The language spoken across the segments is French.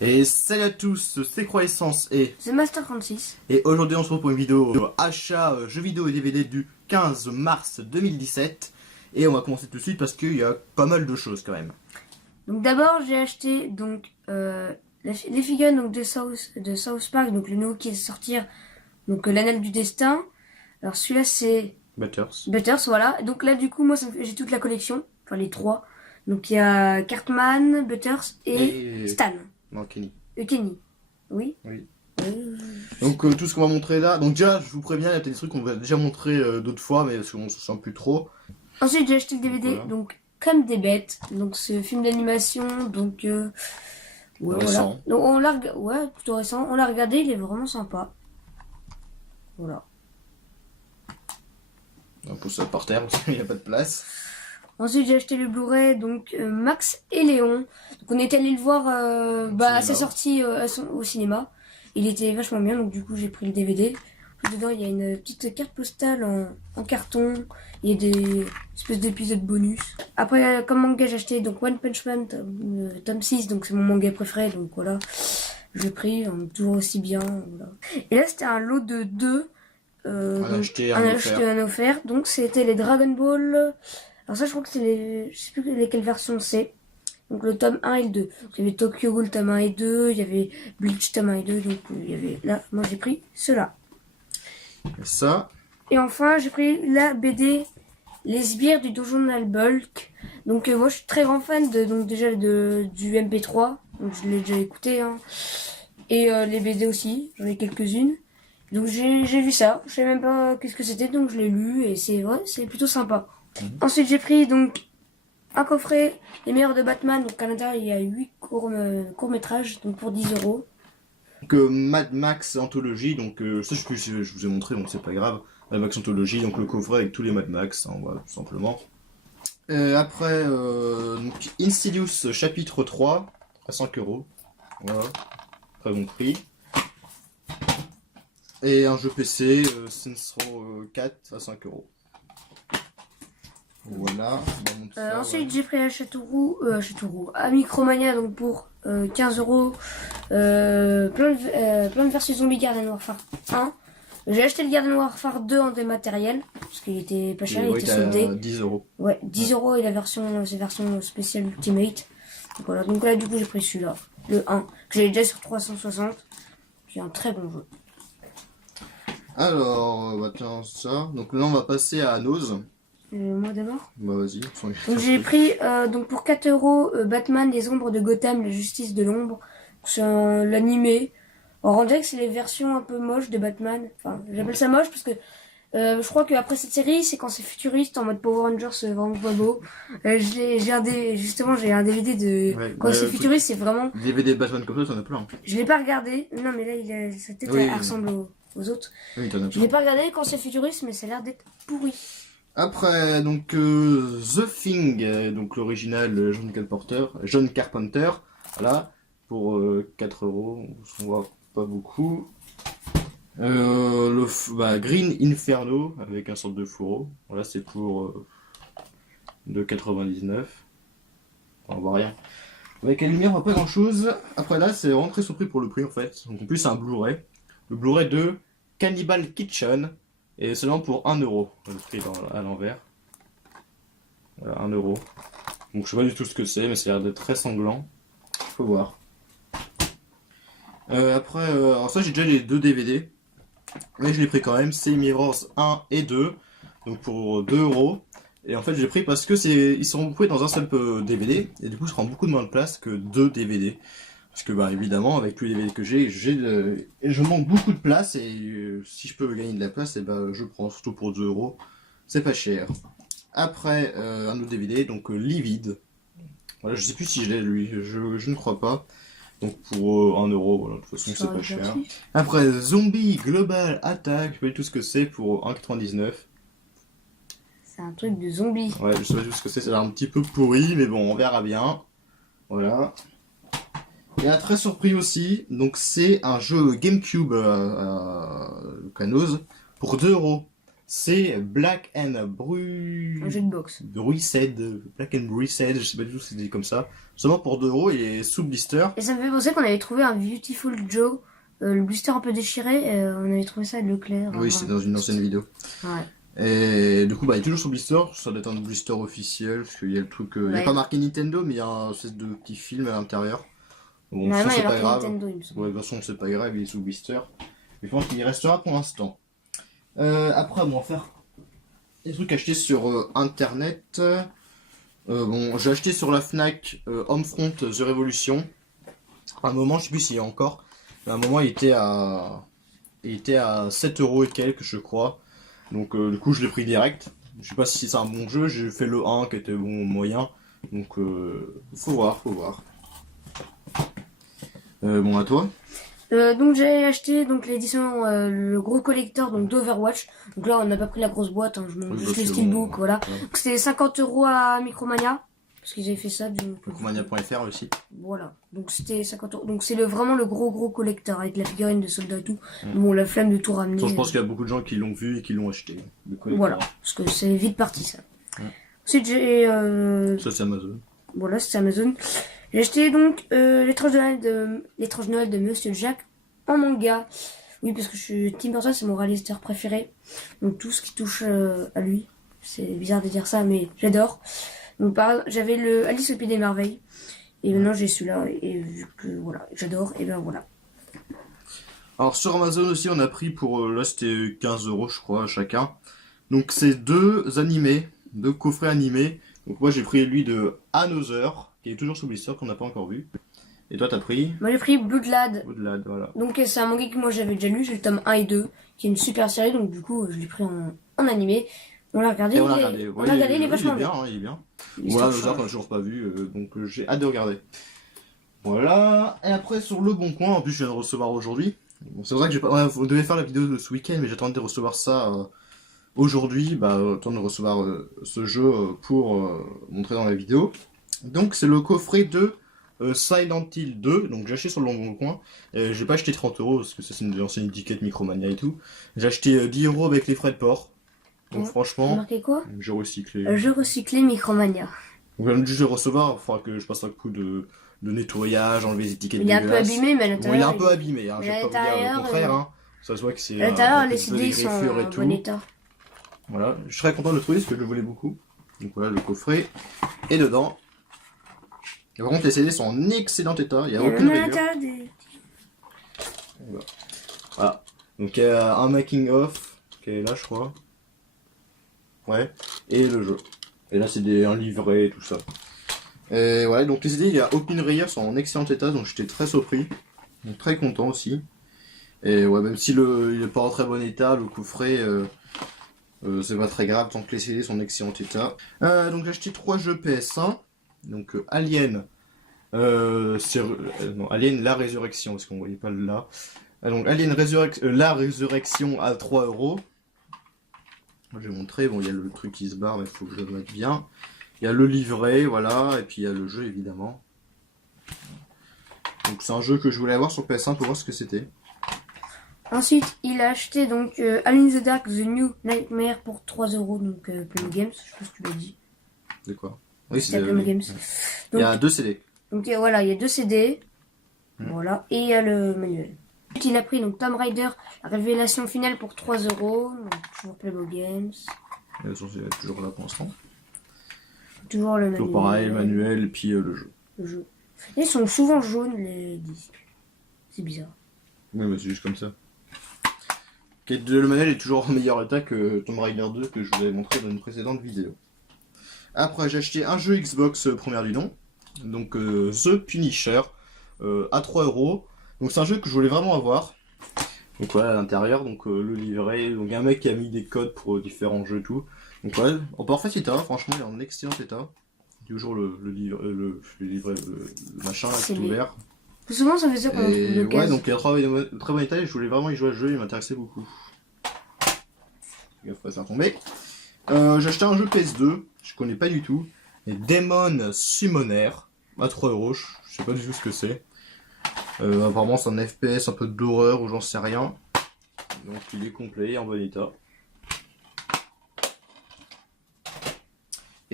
Et salut à tous, c'est Croissance The Master 36. et aujourd'hui on se retrouve pour une vidéo achat jeux vidéo et DVD du 15 mars 2017. Et on va commencer tout de suite parce qu'il y a pas mal de choses quand même. Donc d'abord j'ai acheté les figurines donc de South Park, donc le nouveau qui est sortir, donc l'anneau du destin. Alors celui-là c'est Butters, voilà. Donc là du coup moi j'ai toute la collection, enfin les trois. Donc il y a Cartman, Butters et Stan. Non, Kenny. Kenny. Oui. Oui. Donc tout ce qu'on va montrer là, donc déjà je vous préviens, il y a peut-être des trucs qu'on va déjà montrer d'autres fois, mais parce qu'on se sent plus trop. Ensuite j'ai acheté le DVD, Voilà. donc Comme des bêtes, donc ce film d'animation, donc ouais, Récent. voilà. Donc on l'a ouais, plutôt récent. On l'a regardé, il est vraiment sympa. Voilà. On pose ça par terre parce qu'il n'y a pas de place. Ensuite j'ai acheté le Blu-ray, donc Max et Léon. Donc on est allé le voir à sa sortie au cinéma. Il était vachement bien, donc du coup j'ai pris le DVD. Dedans il y a une petite carte postale en carton. Il y a des espèces d'épisodes bonus. Après comme manga j'ai acheté donc One Punch Man tome 6, donc c'est mon manga préféré, donc voilà. Je l'ai pris, toujours aussi bien. Voilà. Et là c'était un lot de 2. On a acheté un offert. Donc c'était les Dragon Ball. Alors ça je crois que c'est les... Je sais plus lesquelles versions c'est. Donc le tome 1 et le 2. Donc, il y avait Tokyo Ghoul tome 1 et 2. Il y avait Bleach tome 1 et 2. Donc il y avait... Là, moi j'ai pris ceux-là. Ça. Et enfin j'ai pris la BD Les Sbires du Donjon Bulk. Donc moi je suis très grand fan donc déjà du MP3. Donc je l'ai déjà écouté. Hein. Et les BD aussi. J'en ai quelques-unes. Donc j'ai vu ça, je sais même pas qu'est-ce que c'était, donc je l'ai lu et c'est plutôt sympa. Ensuite j'ai pris donc un coffret Les meilleurs de Batman, donc à l'intérieur il y a 8 courts-métrages, donc pour 10 €. Donc Mad Max Anthologie, donc ça je vous ai montré, donc c'est pas grave. Mad Max Anthologie, donc le coffret avec tous les Mad Max, hein, voilà, tout simplement. Après, donc Insidious chapitre 3 à 5 €. Voilà, très bon prix. Et un jeu PC, Saints Row 4 à 5 €. Voilà. Ensuite j'ai pris à Châteauroux, à Micromania, donc pour 15 €, plein de versions Zombie Garden Warfare 1. J'ai acheté le Garden Warfare 2 en dématériel, parce qu'il était pas cher, il était soldé. 10 €. Ouais, 10 € et la version spéciale Ultimate. Donc voilà, donc là du coup j'ai pris celui-là, le 1, que j'ai déjà sur 360, qui est un très bon jeu. Alors, bah tiens, ça. Donc là on va passer à Nose. Moi d'abord. Bah vas-y. Donc j'ai pris donc pour 4 € Batman les ombres de Gotham, la justice de l'ombre. C'est l'animé. On dirait que c'est les versions un peu moches de Batman. Enfin, j'appelle ça moche parce que je crois qu'après cette série, c'est quand c'est futuriste en mode Power Rangers, c'est vraiment pas beau. J'ai un DVD de quand c'est futuriste, c'est vraiment. DVD Batman comme ça, t'en as plein. Je l'ai pas regardé. Non mais là sa tête elle ressemble aux autres. Oui, t'en as plein. Je l'ai pas regardé quand c'est futuriste, mais ça a l'air d'être pourri. Après, donc The Thing, donc l'original John Carpenter, voilà, pour 4 €, on voit pas beaucoup. Green Inferno avec un sorte de fourreau, voilà, c'est pour de 99. On voit rien. Avec la lumière, on voit pas grand chose. Après là, c'est rentré sur prix pour le prix en fait. Donc en plus, c'est un Blu-ray. Le Blu-ray de Cannibal Kitchen. Et seulement pour 1 €. Le prix à l'envers. Voilà, 1 €. Donc je sais pas du tout ce que c'est, mais ça a l'air d'être très sanglant. Faut voir. Après, alors ça j'ai déjà les 2 DVD. Mais je l'ai pris quand même. C'est Mirrors 1 et 2. Donc pour 2 €. Et en fait j'ai pris parce que ils seront groupés dans un seul DVD. Et du coup ça prend beaucoup de moins de place que 2 DVD. Parce que bah évidemment avec tous les DVD que je manque beaucoup de place et si je peux gagner de la place, et bah je prends surtout pour 2 €, c'est pas cher. Après un autre DVD, donc Livid. Voilà, je sais plus si je l'ai lui, je ne crois pas. Donc pour 1 €, voilà, de toute façon c'est pas cher. Après Zombie Global Attack, je sais pas du tout ce que c'est pour 1,99 €. C'est un truc de zombie. Ouais, je sais pas du tout ce que c'est, ça a l'air un petit peu pourri, mais bon on verra bien. Voilà. Et un très surpris aussi, donc c'est un jeu GameCube Canos pour 2 €. C'est Black and Un jeu de boxe. Bruised, Black and Bruised, je sais pas du tout si c'est dit comme ça. Seulement pour 2 euros, il est sous blister. Et ça me fait penser qu'on avait trouvé un Beautiful Joe, le blister un peu déchiré, on avait trouvé ça à Leclerc. Oui, c'est dans une ancienne vidéo. Ouais. Et du coup, bah, il est toujours sous blister, ça doit être un blister officiel, parce qu'il y a le truc, il n'y a pas marqué Nintendo, mais il y a un espèce de petit film à l'intérieur. Bon, Non, c'est pas grave. Nintendo, il me semble. Ouais, de toute façon, c'est pas grave, il est sous blister. Mais je pense qu'il y restera pour l'instant. Après, on va faire des trucs achetés sur internet. Bon, j'ai acheté sur la Fnac Homefront The Revolution. À un moment, je sais plus s'il y a encore. Mais à un moment, il était à 7 euros et quelques, je crois. Donc, du coup, je l'ai pris direct. Je sais pas si c'est un bon jeu. J'ai fait le 1 qui était bon, moyen. Donc, faut voir. Bon, à toi. Donc j'ai acheté donc l'édition le gros collector donc d'Overwatch. Donc là on n'a pas pris la grosse boîte, hein, je montre juste le steelbook, bon, voilà. Ouais. Donc c'était 50 € à Micromania parce qu'ils avaient fait ça. Micromania.fr aussi. Voilà. Donc c'était 50 €. Donc c'est vraiment le gros collector avec la figurine de soldat et tout. Bon, la flemme de tout ramener. Je pense qu'il y a beaucoup de gens qui l'ont vu et qui l'ont acheté. Voilà, parce que c'est vite parti ça. Ensuite j'ai ça c'est Amazon. Voilà, c'est Amazon. J'ai acheté donc l'étrange Noël de Monsieur Jack en manga. Oui, parce que Tim Burton, c'est mon réalisateur préféré. Donc tout ce qui touche à lui, c'est bizarre de dire ça, mais j'adore. Donc j'avais le Alice au Pays des Merveilles. Et maintenant j'ai celui-là. Et vu que voilà, j'adore, et ben voilà. Alors sur Amazon aussi, on a pris pour, là c'était 15 € je crois chacun. Donc c'est deux coffrets animés. Donc moi j'ai pris lui de Another, qui est toujours sous blister, qu'on n'a pas encore vu. Et toi t'as pris? Moi j'ai pris Bloodlad. Bloodlad, voilà. Donc c'est un manga que moi j'avais déjà lu, j'ai le tome 1 et 2, qui est une super série, donc du coup je l'ai pris en animé. On l'a regardé, il est vachement bien. Il est bien. Moi Another, j'ai toujours pas vu, donc j'ai hâte de regarder. Voilà, et après sur Le Bon Coin, en plus je viens de recevoir aujourd'hui. Bon, c'est pour ça que vous devez faire la vidéo de ce week-end, mais j'attendais de recevoir ça aujourd'hui, autant de recevoir ce jeu pour montrer dans la vidéo. Donc c'est le coffret de Silent Hill 2, donc j'ai acheté sur le Bon Coin. J'ai pas acheté 30 € parce que ça c'est une ancienne étiquette Micromania et tout. J'ai acheté 10 € avec les frais de port. Donc franchement, marqué quoi? Jeu recyclé. Jeu recyclé Micromania. Donc là, juste de recevoir, il faudra que je passe un coup de nettoyage, enlever les étiquettes. Il est un peu abîmé, mais à l'intérieur. Bon, il est un peu abîmé, hein, je vais pas vous dire le contraire. Hein. Ça se voit que c'est. À l'intérieur, les CD sont en bon état. Voilà, je serais content de le trouver parce que je le voulais beaucoup. Donc voilà, le coffret est dedans. Et par contre, les CD sont en excellent état, il n'y a aucune rayure. Voilà. Donc il y a un making of qui est là, je crois. Ouais. Et le jeu. Et là, c'est un livret et tout ça. Et ouais, donc les CD, il n'y a aucune rayure, sont en excellent état, donc j'étais très surpris. Donc très content aussi. Et ouais, même si il n'est pas en très bon état, le coffret, c'est pas très grave tant que les CD sont en excellent état. Donc j'ai acheté 3 jeux PS1. Donc Alien, Alien la résurrection, parce qu'on voyait pas le là. Donc Alien la résurrection à 3 €. Je vais montrer, bon il y a le truc qui se barre, mais il faut que je le mette bien. Il y a le livret, voilà, et puis il y a le jeu évidemment. Donc c'est un jeu que je voulais avoir sur PS1 pour voir ce que c'était. Ensuite, il a acheté donc Alone in the Dark The New Nightmare pour 3 €, donc Playmo Games, je pense que tu l'as dit. De quoi? Oui, c'est Playmo Games. Donc, il y a 2 CD. Donc voilà, il y a 2 CD. Voilà, et il y a le manuel. Il a pris donc Tomb Raider, la révélation finale pour 3 €, donc toujours Playmo Games. C'est toujours là pour l'instant. Toujours le manuel. Toujours pareil, le manuel, puis le jeu. Le jeu. Ils sont souvent jaunes les disques. C'est bizarre. Oui, mais c'est juste comme ça. Le manuel est toujours en meilleur état que Tomb Raider 2 que je vous avais montré dans une précédente vidéo. Après, j'ai acheté un jeu Xbox première du nom, donc The Punisher, à 3 €. Donc c'est un jeu que je voulais vraiment avoir. Donc voilà, à l'intérieur, donc le livret, donc un mec qui a mis des codes pour différents jeux et tout. Donc ouais, en parfait état, franchement il est en excellent état. Toujours le machin là, qui est ouvert. Souvent ça fait ça quand on trouve le ouais, donc il est en très bon état et je voulais vraiment y jouer à ce jeu, il m'intéressait beaucoup. Il faut ça tomber. J'ai acheté un jeu PS2, je connais pas du tout. Et Demon Summoner, à 3 €, je sais pas du tout ce que c'est. Apparemment c'est un FPS un peu d'horreur ou j'en sais rien. Donc il est complet, en bon état.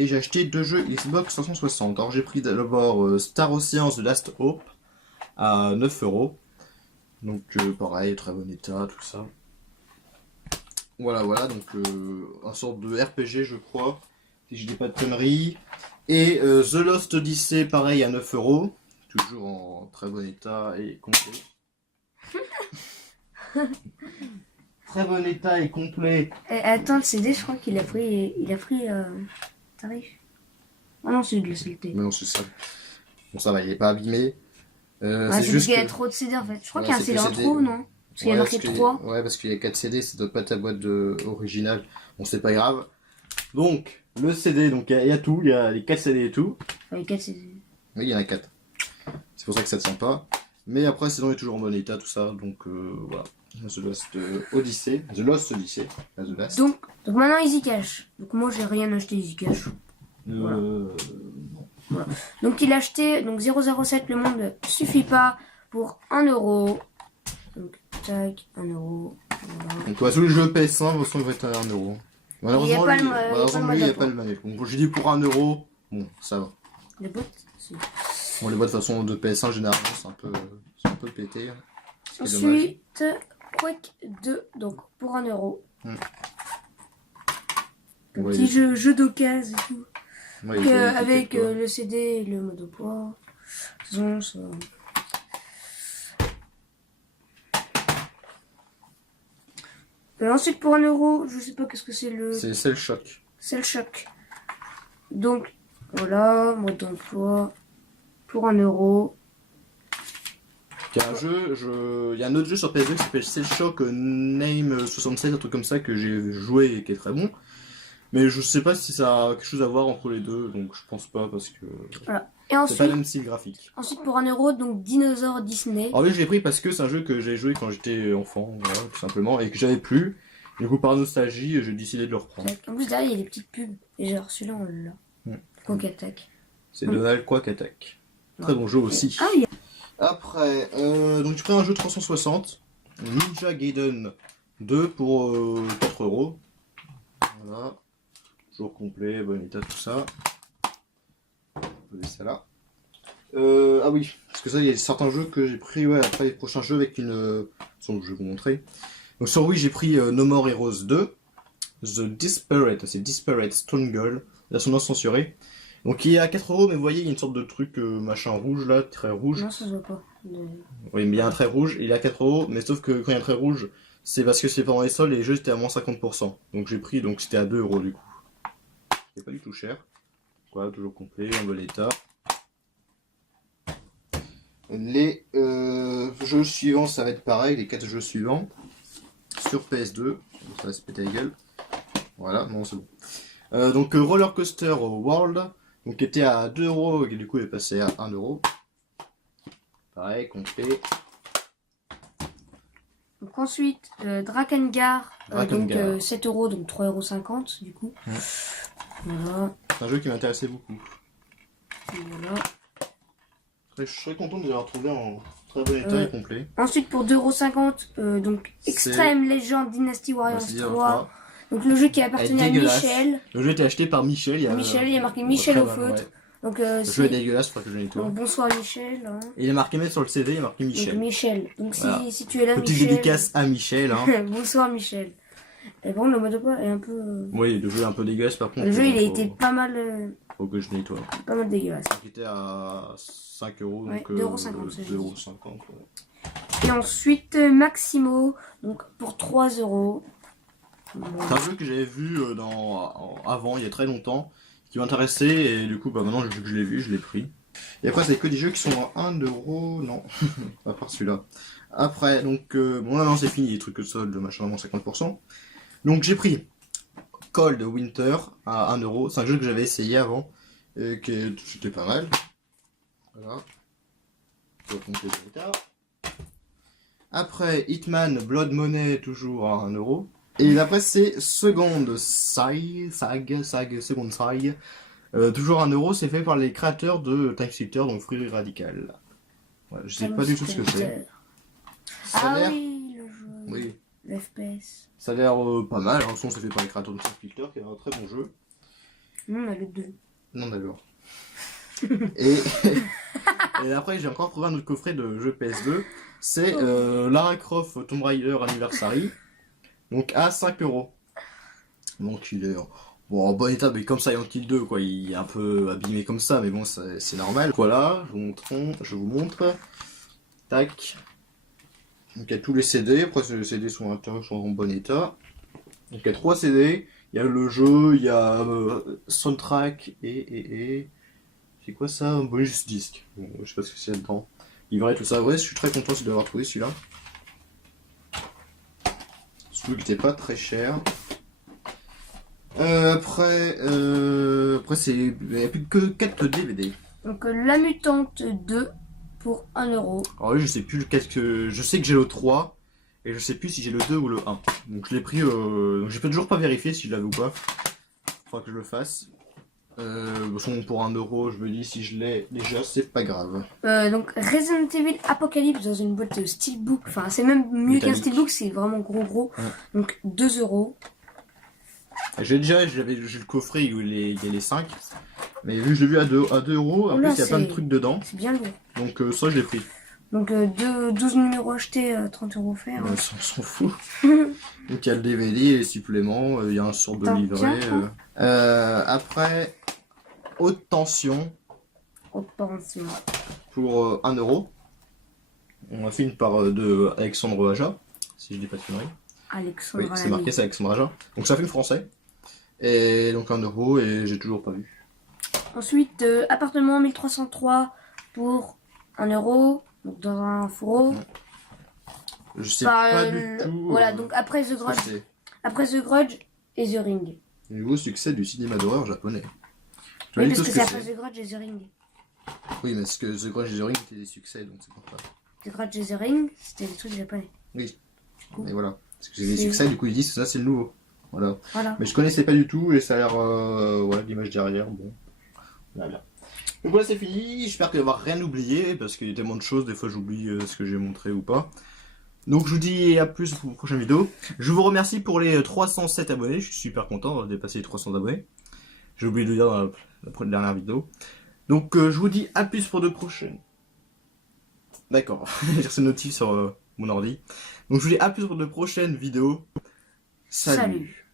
et j'ai acheté 2 jeux Xbox 360. Alors j'ai pris d'abord Star Ocean The Last Hope à 9 €. Donc pareil, très bon état, tout ça. Voilà, voilà, donc un sorte de RPG je crois, si je dis pas de conneries. Et The Lost Odyssey, pareil à 9 €, toujours en très bon état et complet. Très bon état et complet. Attends, le CD, je crois qu'il a pris... tarif. Ah non, c'est de la saleté. Mais non, c'est ça. Bon, ça va, il est pas abîmé. C'est juste qu'il y a trop de CD en fait. Je crois qu'il y a un CD en trop, non? Parce qu'il y a marqué 3. Ouais, parce qu'il y a 4 CD, ça doit pas être ta boîte originale. Bon, c'est pas grave. Donc, le CD, donc il y a tout, il y a les 4 CD et tout. Enfin, les 4 CD. Oui, il y en a 4. C'est pour ça que ça tient pas. Mais après, sinon, il est toujours en bon état, tout ça. Donc, voilà. The Lost Odyssey. The Lost Odyssey. Pas The Last. Donc maintenant, Easy Cash. Donc moi, j'ai rien acheté Easy Cash. Voilà. Voilà. Donc il a acheté donc 007 le monde ne suffit pas pour 1 €. Donc tac, 1 €. Voilà. Donc tous les jeux PS1 vont être à 1 €. Malheureusement, il n'y a pas le manuel. Donc j'ai dit pour 1 €, bon ça va. Les boîtes, c'est... Bon les boîtes de façon de PS1 généralement c'est un peu pété. Ensuite, Quake 2, donc pour 1 €. Un petit jeu d'occasion et tout. Ouais, Donc, avec le CD et le mode au poids. Disons, ça... ensuite pour 1 €, je sais pas qu'est-ce que c'est le... C'est Cell Shock. Cell Shock. Donc voilà, mode d'emploi pour 1 €. Il y a un jeu, il y a un autre jeu sur PS2 qui s'appelle Cell Shock Name 67, un truc comme ça que j'ai joué et qui est très bon. Mais je sais pas si ça a quelque chose à voir entre les deux, donc je pense pas parce que voilà. Et c'est ensuite, pas le même style graphique. Ensuite pour 1 €, donc Dinosaur Disney. Alors oui, je l'ai pris parce que c'est un jeu que j'ai joué quand j'étais enfant, voilà, tout simplement, et que j'avais plus. Du coup, par nostalgie, j'ai décidé de le reprendre. En plus derrière il y a des petites pubs. Et genre celui-là on l'a. Quake Attack. C'est Donald Quack Attack. Très bon jeu aussi. Ah oui. Après, donc j'ai pris un jeu 360, Ninja Gaiden 2 pour 4 €. Voilà. Toujours complet, bon état, tout ça. On peut laisser ça là. Ah oui, parce que ça, il y a certains jeux que j'ai pris, ouais, après les prochains jeux avec une... je vais vous montrer. Donc sur Wii, j'ai pris No More Heroes 2, The Disparate, c'est Disparate Stone Girl, version non censurée. Donc il est à 4 €, mais vous voyez, il y a une sorte de truc machin rouge là, très rouge. Non, ça se voit pas. Oui, mais il y a un trait rouge, il est à 4 €, mais sauf que quand il y a un trait rouge, c'est parce que c'est pendant les soldes et les jeux étaient à moins 50%. Donc j'ai pris, donc c'était à 2 € du coup. C'est pas du tout cher. Voilà, toujours complet, en bon état. Les jeux suivants, ça va être pareil, les 4 jeux suivants. Sur PS2, ça va se péter la gueule. Voilà, non c'est bon. Donc Roller Coaster World, donc qui était à 2 € et qui du coup est passé à 1 €. Pareil, complet. Donc ensuite, Drakengard, donc 7 €, donc 3,50 € du coup. Voilà. C'est un jeu qui m'intéressait beaucoup. Voilà. Je serais content de l'avoir trouvé en très bon état et complet. Ensuite pour 2,50 €, donc Extreme Legend Dynasty Warriors 3. Donc le jeu qui appartenait à Michel. Le jeu était acheté par Michel. Il y a marqué Michel au feutre. Ouais. Donc, le jeu est dégueulasse, faut pas que je nettoie. Donc, bonsoir Michel. Hein. Et il est marqué même sur le CD, il est marqué Michel. Donc Michel. Donc voilà. si tu es là, petite Michel. dédicace à Michel. Hein. Bonsoir Michel. Et bon, le mode de poids est un peu... Oui, le jeu est un peu dégueulasse par contre. Le jeu il a été pas mal... Faut que je nettoie. Pas mal dégueulasse. Il était à 5 €, donc ouais, 2,50 €. 2,50 €. Ouais. Et ensuite Maximo, donc pour 3 €. C'est un jeu que j'avais vu avant, il y a très longtemps, qui m'intéressait, et du coup, bah, maintenant, vu que je l'ai vu, je l'ai pris. Et après, c'est que des jeux qui sont à 1 €, non, à part celui-là. Après, donc, bon, là, non, c'est fini, les trucs de solde, machin, vraiment 50%. Donc, j'ai pris Cold Winter à 1 €, c'est un jeu que j'avais essayé avant, et qui c'était pas mal. Voilà. Après, Hitman Blood Money, toujours à 1 €. Et après c'est Second Sag, Second Sag, toujours 1 €, c'est fait par les créateurs de Time Splitter, donc Free Radical. Ouais, je sais pas du tout ce que c'est. Ah oui, le jeu. Oui. Le FPS. Ça a l'air pas mal, hein, c'est fait par les créateurs de Time Splitter, qui est un très bon jeu. Non, on a le 2. Non, d'accord. Et, et après, j'ai encore trouvé un autre coffret de jeux PS2. C'est Lara Croft Tomb Raider Anniversary. Donc à 5 €. Donc il est bon, en bon état, mais comme ça, Silent Hill 2, quoi. Il est un peu abîmé comme ça, mais bon, c'est normal. Voilà, je vous montre. Tac. Donc il y a tous les CD. Après, les CD sont en bon état. Donc il y a 3 CD. Il y a le jeu, il y a soundtrack et c'est quoi ça? Un bonus disque. Bon, je sais pas ce que c'est dedans. Livret, tout ça. Ouais, je suis très content de l'avoir trouvé celui-là. Celui qui n'était pas très cher. Après, il n'y a plus que 4 DVD. Donc La Mutante 2 pour 1€. Alors oui, je sais plus lequel que. Je sais que j'ai le 3 et je sais plus si j'ai le 2 ou le 1. Donc je l'ai pris. Donc je peux toujours pas vérifier si je l'avais ou pas. Faudra que je le fasse. Pour 1€, je me dis si je l'ai déjà, c'est pas grave. Donc Resident Evil Apocalypse dans une boîte steelbook. Enfin, c'est même mieux qu'un steelbook, c'est vraiment gros. Ouais. Donc 2€. J'ai le coffret où il y a les 5. Mais vu que je l'ai vu à 2 €, en plus il y a plein de trucs dedans. C'est bien lourd. Donc ça je l'ai pris. Donc 12 numéros achetés, 30€ offerts. On s'en fout. Donc il y a le DVD, les suppléments, il y a un sort de livret. Après, Haute Tension. Haute Tension. Pour 1€. On a fait une part de Alexandre Aja, si je dis pas de conneries. Alexandre Oui, c'est marqué, c'est Alexandre Aja. Donc c'est un film français. Et donc 1€ et j'ai toujours pas vu. Ensuite, appartement 1303 pour 1€. Donc dans un fourreau. Je sais pas du tout. Voilà, donc après The Grudge. Après The Grudge et The Ring. Le nouveau succès du cinéma d'horreur japonais. Oui, parce que c'est après The Grudge et The Ring. Oui, mais parce que The Grudge et The Ring étaient des succès, donc c'est pour ça. The Grudge et The Ring, c'était des trucs japonais. Oui. Mais voilà. Parce que c'est des succès, du coup ils disent que ça c'est le nouveau. Voilà. Voilà. Mais je connaissais pas du tout et ça a l'air. Voilà, l'image derrière, bon. Voilà. Donc voilà, c'est fini. J'espère d'avoir rien oublié parce qu'il y a tellement de choses, des fois j'oublie ce que j'ai montré ou pas. Donc je vous dis à plus pour une prochaine vidéo. Je vous remercie pour les 307 abonnés. Je suis super content de dépasser les 300 abonnés. J'ai oublié de le dire dans la dernière vidéo. Donc je vous dis à plus pour de prochaines. D'accord, j'ai reçu une notif sur mon ordi. Donc je vous dis à plus pour de prochaines vidéos. Salut.